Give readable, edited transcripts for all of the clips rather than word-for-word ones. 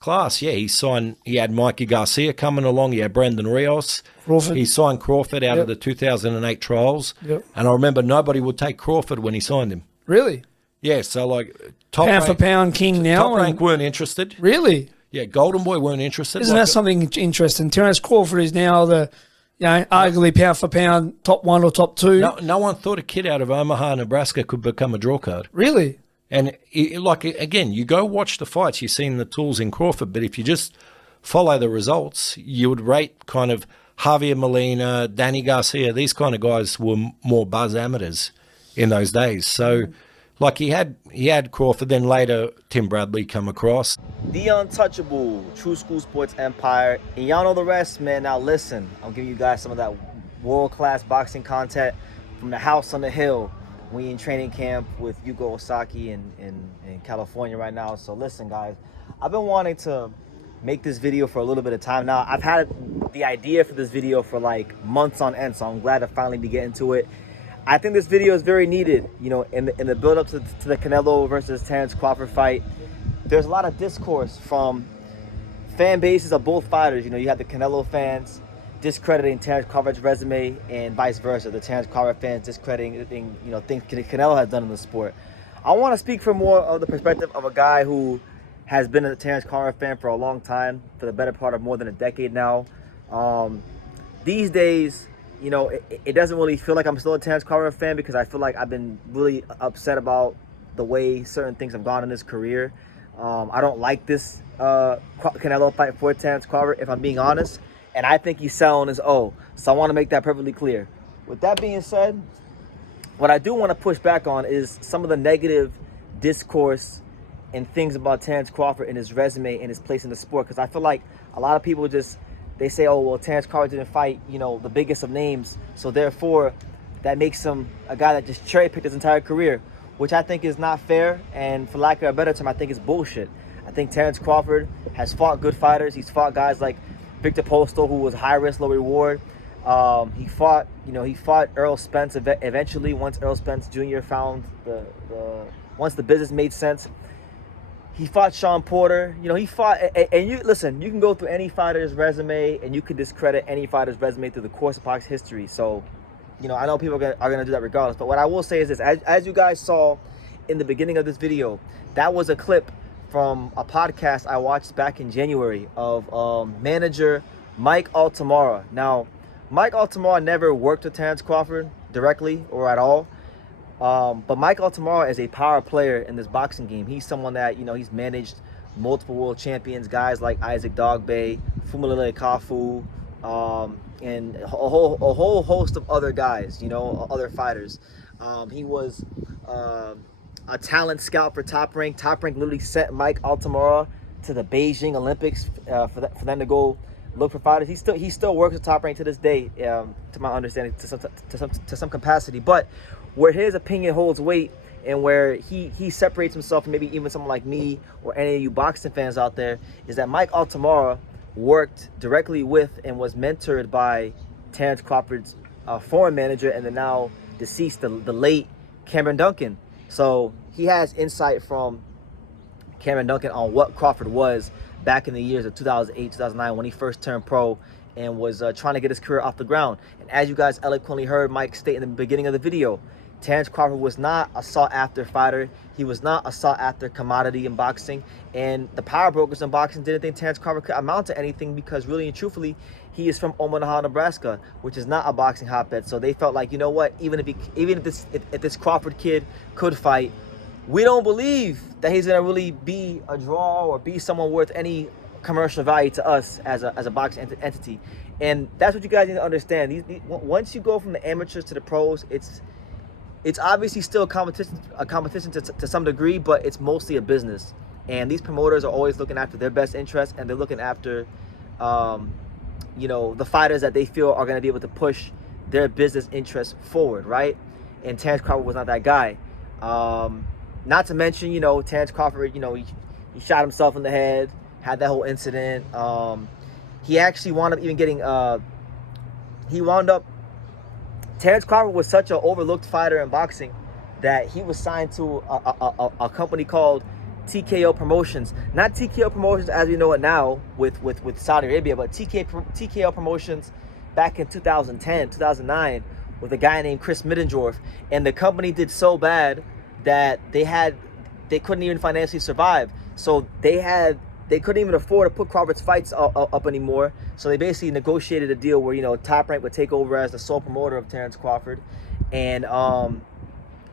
Class, yeah. He had Mikey Garcia coming along. He had Brendan Rios. Crawford. He signed Crawford out Yep. of the 2008 trials. Yep. And I remember nobody would take Crawford when he signed him. Really? Yeah, so like top Pound for rank, pound king now. top rank weren't interested. Really? Yeah, Golden Boy weren't interested. Isn't that something interesting? Terence Crawford is now the, arguably pound for pound top one or top two. No one thought a kid out of Omaha, Nebraska could become a draw card. Really? And again, you go watch the fights, you've seen the tools in Crawford, but if you just follow the results, you would rate kind of Javier Molina, Danny Garcia, these kind of guys were more buzz amateurs in those days. So, like he had Crawford, then later Tim Bradley come across. The untouchable, True School Sports Empire. And y'all know the rest, man. Now listen, I'm giving you guys some of that world-class boxing content from the house on the hill. We in training camp with Yugo Osaki in California right now. So listen, guys, I've been wanting to make this video for a little bit of time now. I've had the idea for this video for like months on end, so I'm glad to finally be getting to it. I think this video is very needed, in the build-up to the Canelo versus Terence Crawford fight. There's a lot of discourse from fan bases of both fighters. You have the Canelo fans discrediting Terence Crawford's resume, and vice versa. The Terence Crawford fans discrediting things Canelo has done in the sport. I want to speak from more of the perspective of a guy who has been a Terence Crawford fan for a long time, for the better part of more than a decade now. These days, it doesn't really feel like I'm still a Terence Crawford fan, because I feel like I've been really upset about the way certain things have gone in his career. I don't like this Canelo fight for Terence Crawford, if I'm being honest. And I think he's selling his O. So I want to make that perfectly clear. With that being said, what I do want to push back on is some of the negative discourse and things about Terence Crawford and his resume and his place in the sport. Because I feel like a lot of people they say, oh, well, Terence Crawford didn't fight, the biggest of names. So therefore, that makes him a guy that just cherry-picked his entire career, which I think is not fair. And for lack of a better term, I think it's bullshit. I think Terence Crawford has fought good fighters. He's fought guys like Victor Postal, who was high risk, low reward. He fought Earl Spence eventually, once Earl Spence Jr. found once the business made sense. He fought Sean Porter. He fought, and you listen, you can go through any fighter's resume and you can discredit any fighter's resume through the course of boxing history. So, I know people are gonna do that regardless. But what I will say is this: as you guys saw in the beginning of this video, that was a clip from a podcast I watched back in January of manager Mike Altamura. Now, Mike Altamura never worked with Terence Crawford directly or at all. But Mike Altamura is a power player in this boxing game. He's someone that, he's managed multiple world champions, guys like Isaac Dogboe, Fumilele Kafu, and a whole host of other guys, other fighters. He was a talent scout for Top Rank. Top Rank literally sent Mike Altamura to the Beijing Olympics for them to go look for fighters. He still works with Top Rank to this day, to my understanding, to some capacity. But where his opinion holds weight and where he separates himself from maybe even someone like me or any of you boxing fans out there is that Mike Altamura worked directly with and was mentored by Terence Crawford's foreign manager and the now deceased, the late Cameron Duncan. So he has insight from Cameron Duncan on what Crawford was back in the years of 2008, 2009 when he first turned pro and was trying to get his career off the ground. And as you guys eloquently heard Mike state in the beginning of the video, Terence Crawford was not a sought-after fighter. He was not a sought-after commodity in boxing. And the power brokers in boxing didn't think Terence Crawford could amount to anything because really and truthfully, he is from Omaha, Nebraska, which is not a boxing hotbed. So they felt like, you know what, even if this Crawford kid could fight, we don't believe that he's gonna really be a draw or be someone worth any commercial value to us as a boxing entity. And that's what you guys need to understand. Once you go from the amateurs to the pros, it's obviously still a competition to some degree, but it's mostly a business. And these promoters are always looking after their best interests, and they're looking after, the fighters that they feel are going to be able to push their business interests forward, right? And Terence Crawford was not that guy. Not to mention, Terence Crawford, he shot himself in the head, had that whole incident. He actually wound up even getting, Terence Crawford was such an overlooked fighter in boxing that he was signed to a company called TKO Promotions, not TKO Promotions as we know it now with Saudi Arabia, but TKO Promotions back in 2010, 2009 with a guy named Chris Middendorf, and the company did so bad that they couldn't even financially survive. So they couldn't even afford to put Crawford's fights up anymore. So they basically negotiated a deal where, you know, Top Rank would take over as the sole promoter of Terence Crawford, and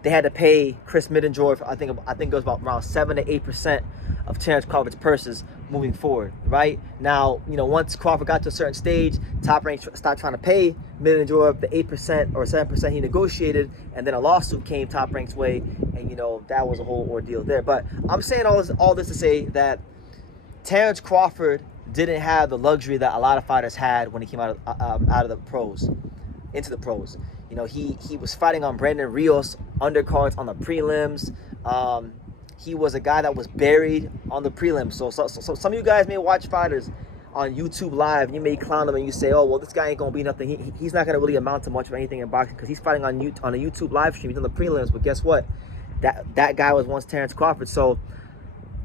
they had to pay Chris Middendorf, I think it was about around 7 to 8% of Terence Crawford's purses moving forward, right? Now, you know, once Crawford got to a certain stage, Top Rank stopped trying to pay Middendorf the 8% or 7% he negotiated, and then a lawsuit came Top Rank's way, and, you know, that was a whole ordeal there. But I'm saying all this to say that Terence Crawford didn't have the luxury that a lot of fighters had when he came out of the pros, into the pros. You know, he was fighting on Brandon Rios undercards on the prelims. He was a guy that was buried on the prelims. So some of you guys may watch fighters on YouTube Live, and you may clown them and you say, oh, well, this guy ain't gonna be nothing. He's not gonna really amount to much of anything in boxing because he's fighting on a YouTube live stream. He's on the prelims. But guess what? That guy was once Terence Crawford. So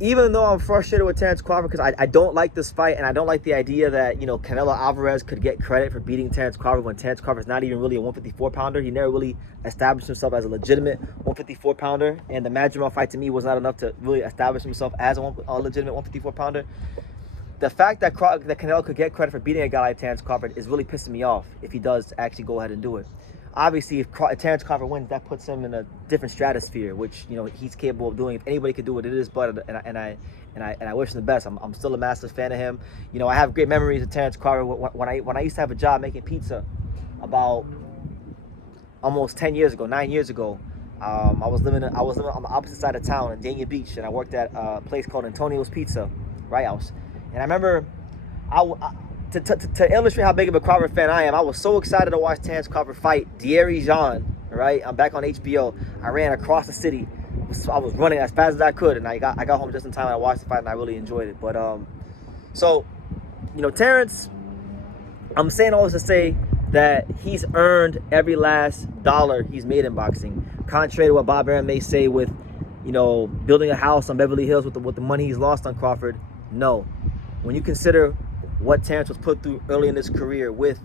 even though I'm frustrated with Terence Crawford because I don't like this fight, and I don't like the idea that, you know, Canelo Alvarez could get credit for beating Terence Crawford when Terence Crawford's not even really a 154-pounder. He never really established himself as a legitimate 154-pounder, and the Madrimal fight to me was not enough to really establish himself as a legitimate 154-pounder. The fact that Canelo could get credit for beating a guy like Terence Crawford is really pissing me off if he does actually go ahead and do it. Obviously, if Terence Crawford wins, that puts him in a different stratosphere, which, you know, he's capable of doing. If anybody could do it, it is Bud, and I wish him the best. I'm still a massive fan of him. You know, I have great memories of Terence Crawford when I used to have a job making pizza about almost 9 years ago. I was living on the opposite side of town in Dania Beach, and I worked at a place called Antonio's Pizza, right house. And I remember to illustrate how big of a Crawford fan I am, I was so excited to watch Terence Crawford fight Thierry Jean, right? I'm back on HBO. I ran across the city. I was running as fast as I could, and I got home just in time. And I watched the fight, and I really enjoyed it. But so, you know, Terence, I'm saying all this to say that he's earned every last dollar he's made in boxing. Contrary to what Bob Arum may say with, you know, building a house on Beverly Hills with the money he's lost on Crawford. No, when you consider what Terence was put through early in his career with,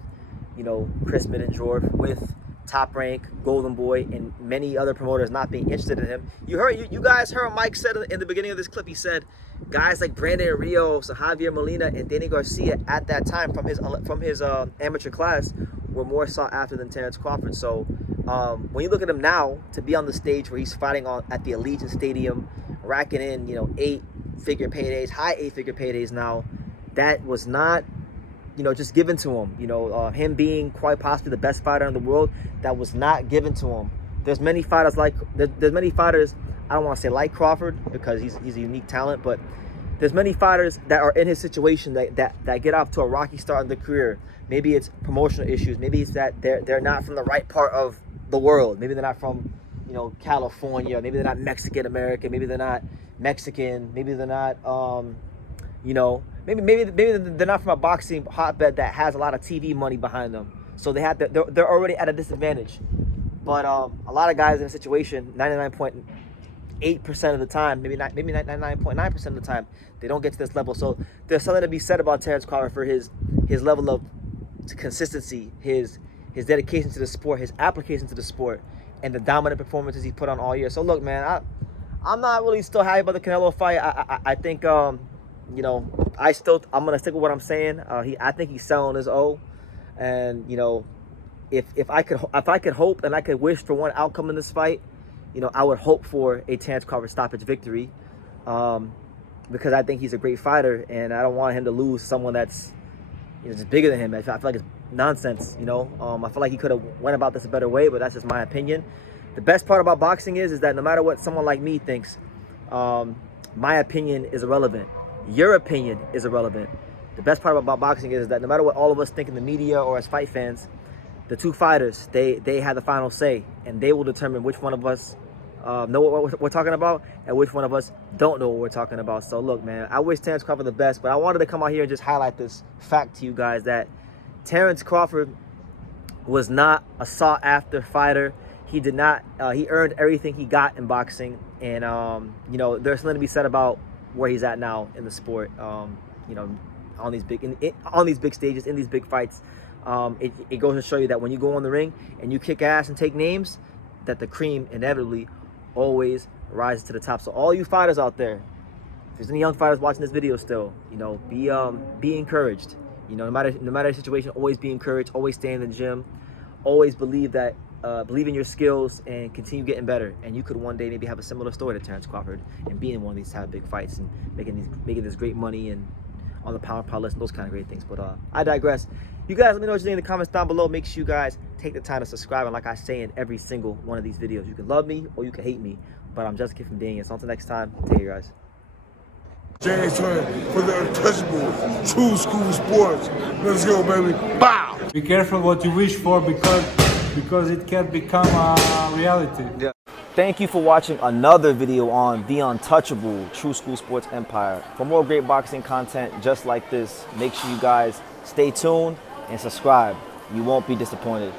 you know, Chris Middendorf, with Top Rank, Golden Boy, and many other promoters not being interested in him. You guys heard Mike said in the beginning of this clip, he said guys like Brandon Rios, Javier Molina, and Danny Garcia at that time from his amateur class were more sought after than Terence Crawford. So when you look at him now, to be on the stage where he's fighting at the Allegiant Stadium, racking in, you know, high 8-figure paydays now, that was not, you know, just given to him. You know, him being quite possibly the best fighter in the world, that was not given to him. There's many fighters there's many fighters, I don't want to say like Crawford because he's a unique talent, but there's many fighters that are in his situation that get off to a rocky start in their career. Maybe it's promotional issues. Maybe it's that they're not from the right part of the world. Maybe they're not from, you know, California. Maybe they're not Mexican American. Maybe they're not Mexican. Maybe they're not, you know, maybe they're not from a boxing hotbed that has a lot of TV money behind them. So they're already at a disadvantage. But a lot of guys in a situation, 99.8% of the time, maybe 99.9% of the time, they don't get to this level. So there's something to be said about Terence Crawford for his level of consistency, his dedication to the sport, his application to the sport, and the dominant performances he put on all year. So look, man, I'm not really still happy about the Canelo fight. I think you know, I'm gonna stick with what I'm saying. I think he's selling his O, and you know, if I could hope and I could wish for one outcome in this fight, you know, I would hope for a Terence Crawford stoppage victory, because I think he's a great fighter, and I don't want him to lose someone that's, you know, just bigger than him. I feel like it's nonsense. You know, I feel like he could have went about this a better way, but that's just my opinion. The best part about boxing is that no matter what someone like me thinks, my opinion is irrelevant. Your opinion is irrelevant. The best part about boxing is that no matter what all of us think in the media or as fight fans, the two fighters, they have the final say, and they will determine which one of us know what we're talking about and which one of us don't know what we're talking about. So look, man, I wish Terence Crawford the best, but I wanted to come out here and just highlight this fact to you guys that Terence Crawford was not a sought-after fighter. he did not. He earned everything he got in boxing, and you know, there's something to be said about where he's at now in the sport. You know, on these big stages, in these big fights, it goes to show you that when you go on the ring and you kick ass and take names, that the cream inevitably always rises to the top. So all you fighters out there, if there's any young fighters watching this video still, you know, be encouraged. You know, no matter the situation, always be encouraged. Always stay in the gym. Always believe that. Believe in your skills and continue getting better, and you could one day maybe have a similar story to Terence Crawford and be in one of these type of big fights and making this great money and on the power list and those kind of great things. But I digress. You guys, let me know what you think in the comments down below. Make sure you guys take the time to subscribe, and like I say in every single one of these videos, you can love me or you can hate me, but I'm just a kid from being it. So until next time, take care, guys. James Hunt for the untouchable true school sports. Let's go, baby. Bow! Be careful what you wish for because it can become a reality. Yeah. Thank you for watching another video on the untouchable True School Sports Empire. For more great boxing content just like this, make sure you guys stay tuned and subscribe. You won't be disappointed.